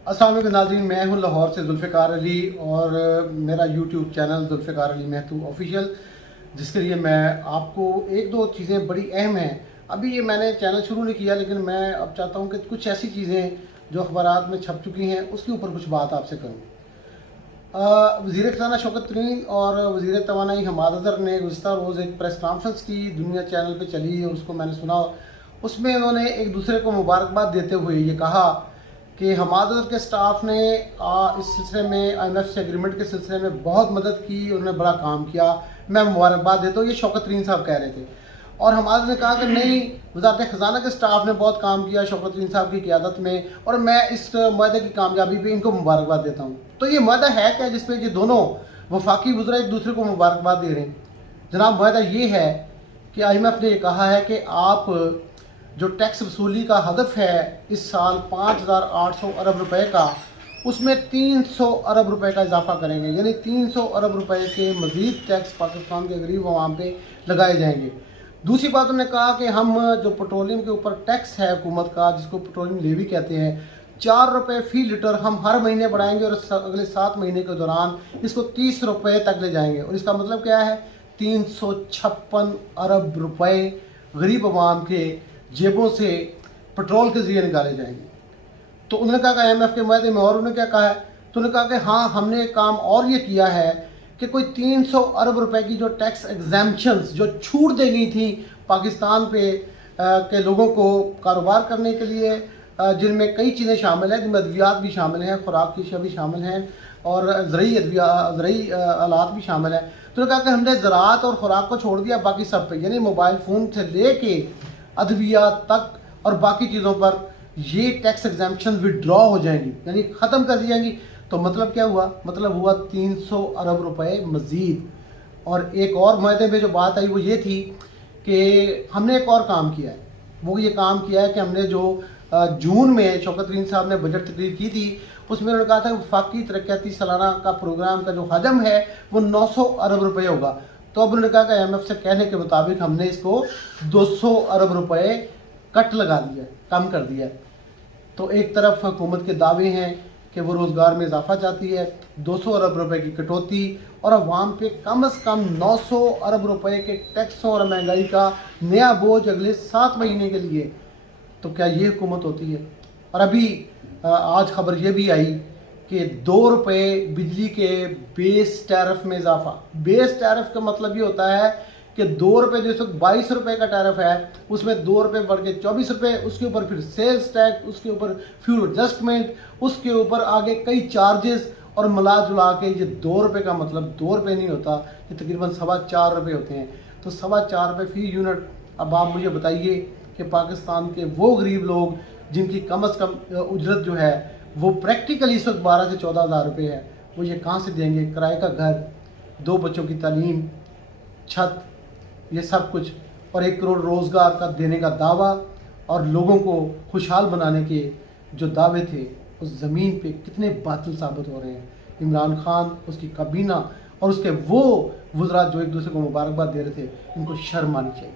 अस्सलाम वालेकुम नाज़रीन, मैं हूं लाहौर से जुल्फ़िकार अली और मेरा YouTube channel Zulfiqar Ali Mehtu official, जिसके लिए मैं आपको एक दो चीज़ें बड़ी अहम हैं। अभी ये मैंने चैनल शुरू नहीं किया, लेकिन मैं अब चाहता हूं कि कुछ ऐसी चीज़ें जो अखबारात में छप चुकी हैं उसके ऊपर कुछ बात आपसे करूं। वज़ीर ख़ज़ाना शौकत तरीन और वज़ीर तवानाई हमाद अज़हर ने गुज़िश्ता रोज़ एक प्रेस कॉन्फ्रेंस की, दुनिया चैनल पे चली और उसको मैंने सुना। उसमें उन्होंने एक दूसरे को मुबारकबाद देते हुए ये कहा कि हमाद अज़हर के स्टाफ ने इस सिलसिले में IMF से एग्रीमेंट के सिलसिले में बहुत मदद की, उन्होंने बड़ा काम किया, मैं मुबारकबाद देता हूँ। ये शौकत तरीन साहब कह रहे थे। और हमाद ने कहा कि नहीं, वज़ारत ख़ज़ाना के स्टाफ ने बहुत काम किया शौकत तरीन साहब की क़यादत में, और मैं इस मुआहदे की कामयाबी पे इनको मुबारकबाद देता हूँ। तो ये मुआहदा है क्या जिस पे ये दोनों वफाकी वज़रा एक दूसरे को मुबारकबाद दे रहे हैं? जनाब, मुआहदा ये है कि IMF ने ये कहा है कि आप जो टैक्स वसूली का हदफ है इस साल 5,800 अरब रुपए का, उसमें 300 अरब रुपए का इजाफा करेंगे, यानी 300 अरब रुपए के मज़ीद टैक्स पाकिस्तान के गरीब अवाम पे लगाए जाएंगे। दूसरी बात उन्होंने कहा कि हम जो पेट्रोलियम के ऊपर टैक्स है हुकूमत का, जिसको पेट्रोलियम लेवी कहते हैं, 4 रुपये फ़ी लीटर हम हर महीने बढ़ाएंगे और अगले 7 महीने के दौरान इसको 30 रुपये तक ले जाएंगे। और इसका मतलब क्या है? 356 अरब रुपए गरीब अवाम के जेबों से पेट्रोल के ज़रिए निकाले जाएंगे। तो उन्होंने कहा कि IMF के मुआहदे में, और उन्होंने क्या कहा है? तो उन्होंने कहा कि हाँ, हमने एक काम और ये किया है कि कोई 300 अरब रुपए की जो टैक्स एग्जैम्पशंस जो छूट दे गई थी पाकिस्तान पे के लोगों को कारोबार करने के लिए, जिनमें कई चीज़ें शामिल हैं, जिनमें अद्वियात भी शामिल हैं, खुराक की अशिया भी शामिल हैं और ज़रूरी आलात भी शामिल हैं। तो उन्होंने कहा कि हमने ज़राअत और खुराक को छोड़ दिया, बाकी सब पे, यानी मोबाइल फ़ोन से ले के अद्वियात तक और बाकी चीज़ों पर ये टैक्स एग्जैम्पशन विड्रॉ हो जाएंगी, यानी ख़त्म कर दी जाएंगी। तो मतलब क्या हुआ? मतलब हुआ 300 अरब रुपए मज़ीद। और एक और मुआहदे में जो बात आई वो ये थी कि हमने एक और काम किया है। वो ये काम किया है कि हमने जो जून में शौकत तरीन साहब ने बजट तकरीर की थी, उसमें उन्होंने कहा था वफाकी तरक्याती सालाना का प्रोग्राम का जो हजम है वो 900 अरब रुपये होगा। तो अब उन्होंने कहा कि IMF से कहने के मुताबिक हमने इसको 200 अरब रुपये कट लगा दिया, कम कर दिया। तो एक तरफ हुकूमत के दावे हैं कि वो रोज़गार में इजाफा चाहती है, 200 अरब रुपए की कटौती, और अवाम पे कम से कम 900 अरब रुपए के टैक्सों और महंगाई का नया बोझ अगले 7 महीने के लिए। तो क्या ये हुकूमत होती है? और अभी आज खबर ये भी आई कि 2 रुपये बिजली के बेस टैरिफ में इजाफा। बेस टैरिफ का मतलब ये होता है कि 2 रुपये, जो इस वक्त 22 रुपये का टैरिफ है, उसमें 2 रुपये बढ़ के 24 रुपये, उसके ऊपर फिर सेल्स टैक्स, उसके ऊपर फ्यूल एडजस्टमेंट, उसके ऊपर आगे कई चार्जेस, और मिला जुला के ये 2 रुपये का मतलब 2 रुपये नहीं होता, ये तकरीबन 4.25 रुपये होते हैं। तो 4.25 रुपये फ़ी यूनिट। अब आप मुझे बताइए कि पाकिस्तान के वो गरीब लोग जिनकी कम अज़ कम उजरत जो है वो प्रैक्टिकली इस वक्त 12 से 14 हज़ार रुपये है, वो ये कहाँ से देंगे? किराए का घर, 2 बच्चों की तालीम, छत, ये सब कुछ, और 1 करोड़ रोज़गार का देने का दावा, और लोगों को खुशहाल बनाने के जो दावे थे उस ज़मीन पे कितने बातिल साबित हो रहे हैं। इमरान खान, उसकी काबीना और उसके वो वज़रा जो एक दूसरे को मुबारकबाद दे रहे थे, इनको शर्म आनी चाहिए।